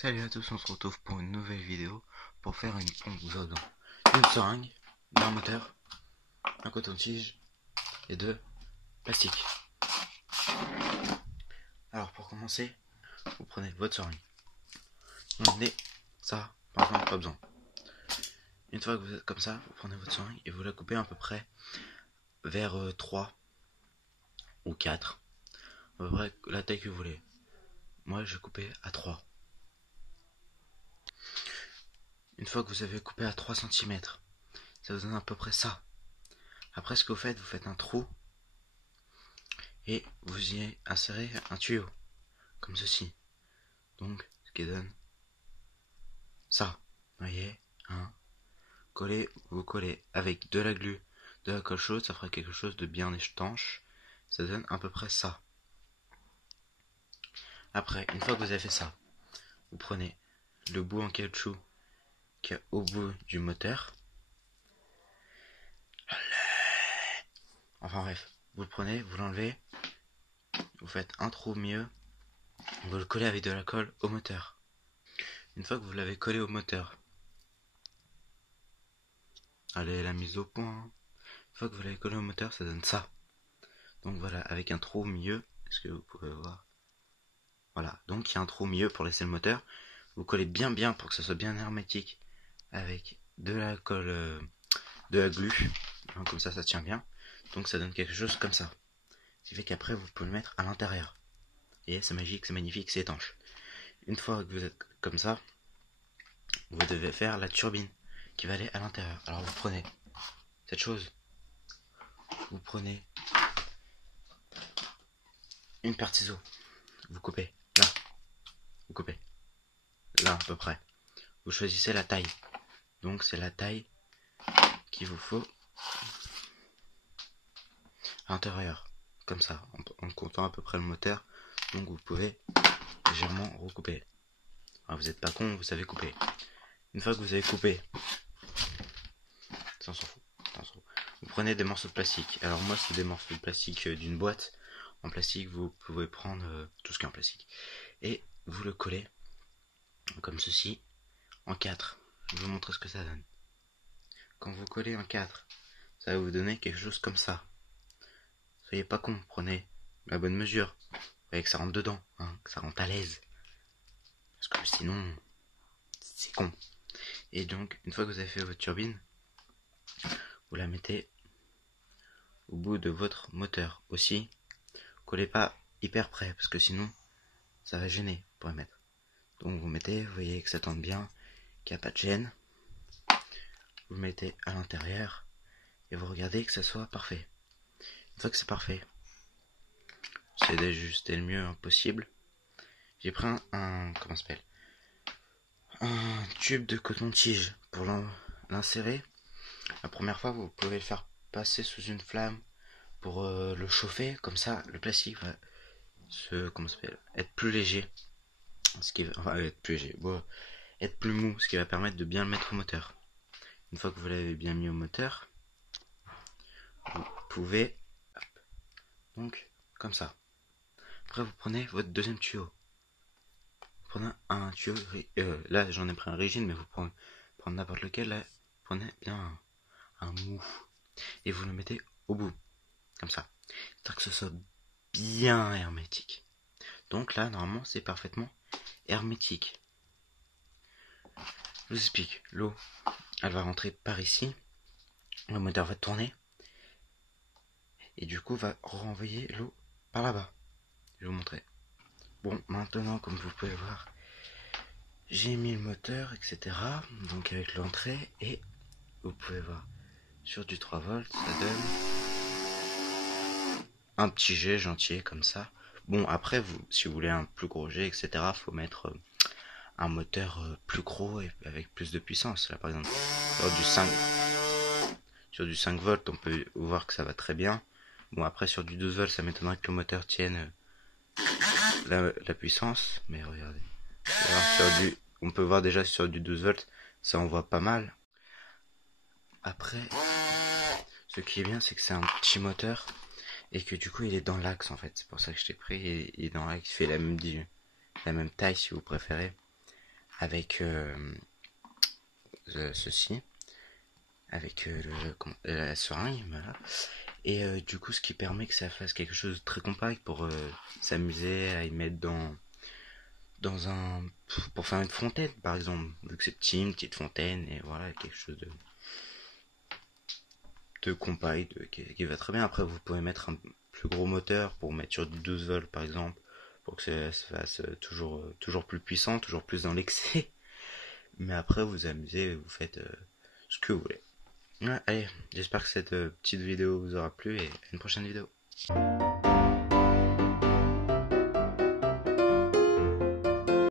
Salut à tous, on se retrouve pour une nouvelle vidéo pour faire une pompe dedans. Une seringue, un moteur, un coton-tige et deux plastiques. Alors pour commencer, vous prenez votre seringue. Vous prenez ça, par exemple, pas besoin. Une fois que vous êtes comme ça, vous prenez votre seringue et vous la coupez à peu près vers 3 ou 4. À peu près la taille que vous voulez. Moi je coupais à 3. Une fois que vous avez coupé à 3 cm, ça vous donne à peu près ça. Après ce que vous faites un trou et vous y insérez un tuyau, comme ceci. Donc ce qui donne ça. Vous voyez, hein, vous collez avec de la glu, de la colle chaude, ça fera quelque chose de bien étanche. Ça donne à peu près ça. Après, une fois que vous avez fait ça, vous prenez le bout en caoutchouc qui est au bout du moteur. Enfin bref, vous le prenez, vous l'enlevez, vous faites un trou au milieu, vous le collez avec de la colle au moteur. Une fois que vous l'avez collé au moteur, allez, la mise au point. Une fois que vous l'avez collé au moteur, ça donne ça. Donc voilà, avec un trou au milieu, est-ce que vous pouvez voir? Voilà, donc il y a un trou au milieu pour laisser le moteur. Vous collez bien pour que ça soit bien hermétique avec de la colle, de la glu. Donc, comme ça tient bien. Donc ça donne quelque chose comme ça. Ce qui fait qu'après vous pouvez le mettre à l'intérieur. Et c'est magique, c'est magnifique, c'est étanche. Une fois que vous êtes comme ça, vous devez faire la turbine qui va aller à l'intérieur. Alors vous prenez cette chose, vous prenez une paire de ciseaux, vous coupez là, vous coupez là à peu près. Vous choisissez la taille. Donc c'est la taille qu'il vous faut à l'intérieur, comme ça, en comptant à peu près le moteur. Donc vous pouvez légèrement recouper. Alors, vous n'êtes pas con, vous savez couper. Une fois que vous avez coupé, ça on s'en fout, vous prenez des morceaux de plastique. Alors moi c'est des morceaux de plastique d'une boîte. En plastique, vous pouvez prendre tout ce qui est en plastique. Et vous le collez comme ceci, en 4. Je vais vous montrer ce que ça donne. Quand vous collez en 4, ça va vous donner quelque chose comme ça. Soyez pas con, prenez la bonne mesure. Vous voyez que ça rentre dedans, hein, que ça rentre à l'aise. Parce que sinon, c'est con. Et donc, une fois que vous avez fait votre turbine, vous la mettez au bout de votre moteur. Aussi, collez pas hyper près, parce que sinon, ça va gêner pour la mettre. Donc vous mettez, vous voyez que ça tente bien, qu'il n'y a pas de gêne. Vous le mettez à l'intérieur, et vous regardez que ça soit parfait. Une fois que c'est parfait, c'est d'ajuster le mieux possible. J'ai pris comment ça s'appelle, un tube de coton-tige pour l'insérer. La première fois, vous pouvez le faire passer sous une flamme pour le chauffer. Comme ça, le plastique va être plus léger. Être plus léger. Bon, être plus mou, ce qui va permettre de bien le mettre au moteur. Une fois que vous l'avez bien mis au moteur, vous pouvez, donc, comme ça. Après, vous prenez votre deuxième tuyau. Vous prenez un tuyau, là j'en ai pris un rigide, mais vous prenez n'importe lequel, là, vous prenez bien un mou. Et vous le mettez au bout, comme ça. C'est-à-dire que ce soit bien hermétique. Donc là, normalement, c'est parfaitement hermétique. Je vous explique. L'eau, elle va rentrer par ici. Le moteur va tourner. Et du coup, va renvoyer l'eau par là-bas. Je vais vous montrer. Bon, maintenant, comme vous pouvez voir, j'ai mis le moteur, etc. Donc avec l'entrée. Et vous pouvez voir, sur du 3 volts, ça donne un petit jet gentil comme ça. Bon, après, si vous voulez un plus gros jet, etc., faut mettre un moteur plus gros et avec plus de puissance. Là, par exemple, sur du 5 volts, on peut voir que ça va très bien. Bon, après, sur du 12 volts, ça m'étonnerait que le moteur tienne la puissance. Mais regardez. On peut voir déjà sur du 12 volts, ça envoie pas mal. Après, ce qui est bien, c'est que c'est un petit moteur et que du coup, il est dans l'axe en fait. C'est pour ça que je l'ai pris. Il est dans l'axe, il fait la même taille si vous préférez. avec ceci, avec la seringue, voilà. Et du coup, ce qui permet que ça fasse quelque chose de très compact pour s'amuser à y mettre dans un pour faire une fontaine par exemple, vu que c'est petit, une petite fontaine, et voilà, quelque chose de compact, qui va très bien. Après, vous pouvez mettre un plus gros moteur pour mettre sur du 12 volts par exemple, pour que ça se fasse toujours plus puissant, toujours plus dans l'excès. Mais après, vous amusez, vous faites ce que vous voulez. Ouais, allez, j'espère que cette petite vidéo vous aura plu, et à une prochaine vidéo.